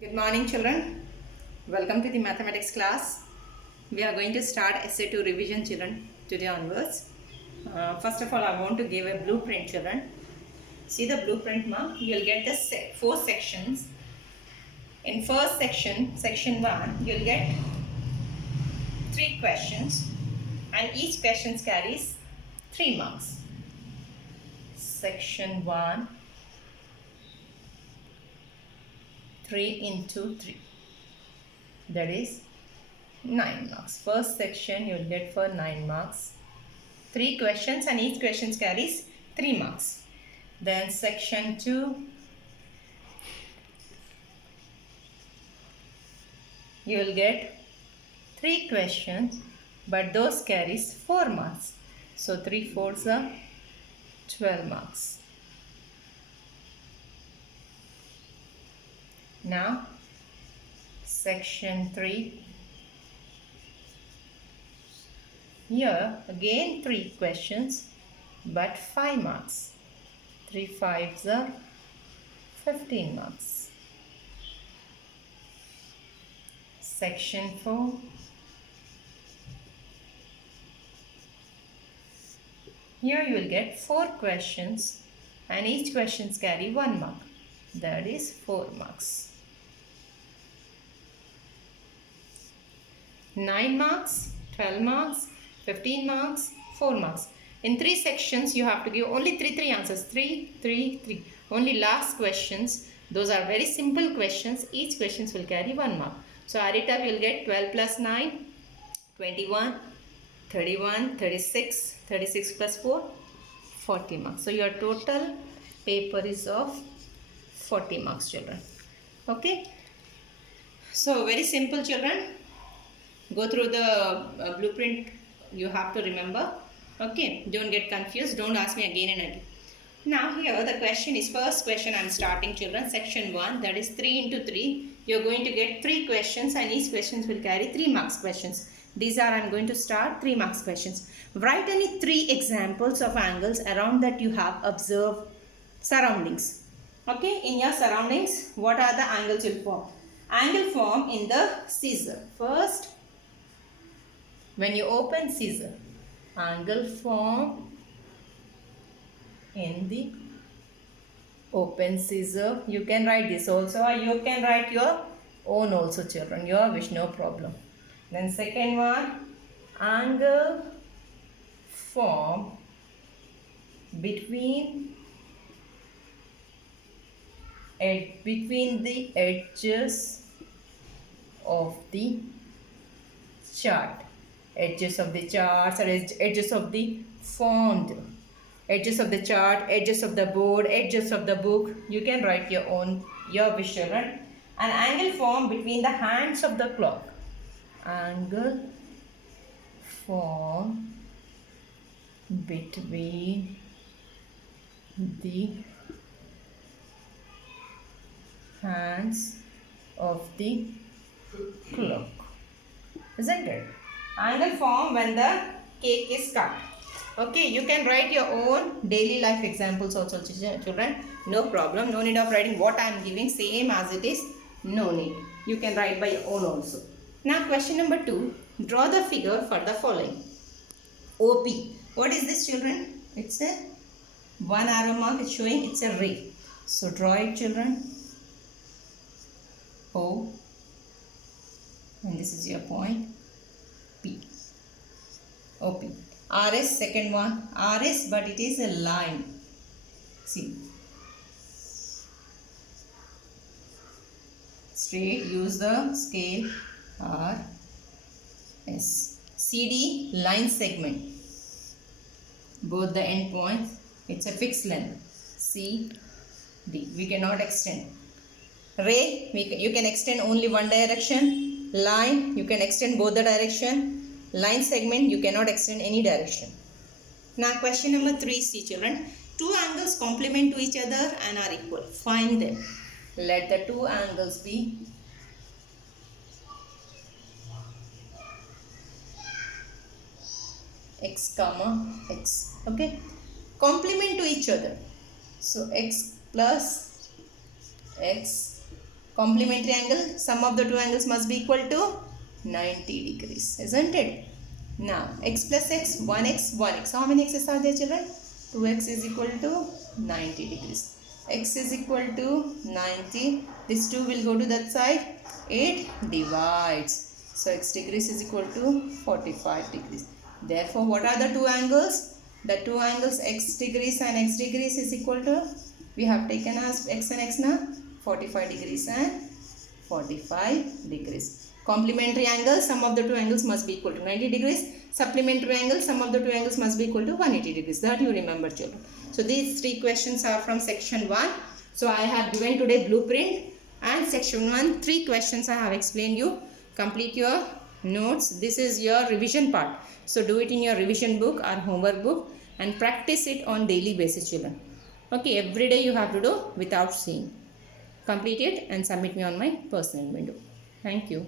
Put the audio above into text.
Good morning, children. Welcome to the mathematics class. We are going to start SA2 revision, children, today onwards. First of all, I want to give a blueprint, children. See the blueprint, ma? You'll get the four sections. In first section, section 1, you'll get 3 questions, and each question carries 3 marks. Section 1, 3 into 3. That is 9 marks. First section you will get for 9 marks. 3 questions and each question carries 3 marks. Then section 2, you will get 3 questions, but those carries 4 marks. So 3 fours are 12 marks. Now section 3, here again 3 questions but 5 marks. 3 fives are 15 marks. Section 4, here you will get 4 questions and each questions carry 1 mark. That is 4 marks. 9 marks, 12 marks, 15 marks, 4 marks. In 3 sections, you have to give only 3 answers. 3, 3, 3. Only last questions. Those are very simple questions. Each questions will carry 1 mark. So, add it up, you will get 12 plus 9, 21, 31, 36, 36 plus 4, 40 marks. So, your total paper is of 40 marks, children. Okay. So, very simple, children. Go through the blueprint, you have to remember. Okay, don't get confused, don't ask me again and again. Now here the question is, first question I am starting, children, section 1, that is 3 into 3. You are going to get 3 questions and each questions will carry 3 marks questions. These are, I am going to start 3 marks questions. Write any 3 examples of angles around that you have observed surroundings. Okay, in your surroundings, what are the angles you form? Angle form in the scissor. First, when you open scissor, angle form in the open scissor. You can write this also, or you can write your own also, children. Your wish, no problem. Then second one, angle form between the edges of the chart. Edges of the charts or edges of the font, edges of the chart, edges of the board, edges of the book. You can write your own, your wish, children. An angle form between the hands of the clock. Angle form between the hands of the clock. Isn't it? Angle form when the cake is cut. Okay, you can write your own daily life examples also, children. No problem. No need of writing what I am giving same as it is. No need. You can write by your own also. Now question number 2. Draw the figure for the following. OP. What is this, children? It's a 1 arrow mark. It's showing it's a ray. So draw it, children. O. And this is your point. P. OP. RS, second one. RS, but it is a line. See. Straight, use the scale. R. S. CD, line segment. Both the end points. It's a fixed length. C. D. We cannot extend. Ray, you can extend only one direction. Line, you can extend both the direction. Line segment, you cannot extend any direction. Now question number 3, see, children. 2 angles complement to each other and are equal. Find them. Let the 2 angles be x comma x. Okay, complement to each other. So x plus x Complementary angle, sum of the two angles must be equal to 90 degrees, isn't it? Now, x plus x, 1x, 1x. How many x's are there, children? 2x is equal to 90 degrees. X is equal to 90. This 2 will go to that side. 8 divides. So, x degrees is equal to 45 degrees. Therefore, what are the two angles? The two angles x degrees and x degrees is equal to, we have taken as x and x now, 45 degrees and 45 degrees. Complementary angle, sum of the two angles must be equal to 90 degrees. Supplementary angle, sum of the two angles must be equal to 180 degrees. That you remember, children. So these three questions are from section 1. So I have given today blueprint and section 1. 3 questions I have explained you. Complete your notes. This is your revision part. So do it in your revision book or homework book and practice it on daily basis, children. Okay, every day you have to do without seeing. Complete it and submit me on my personal window. Thank you.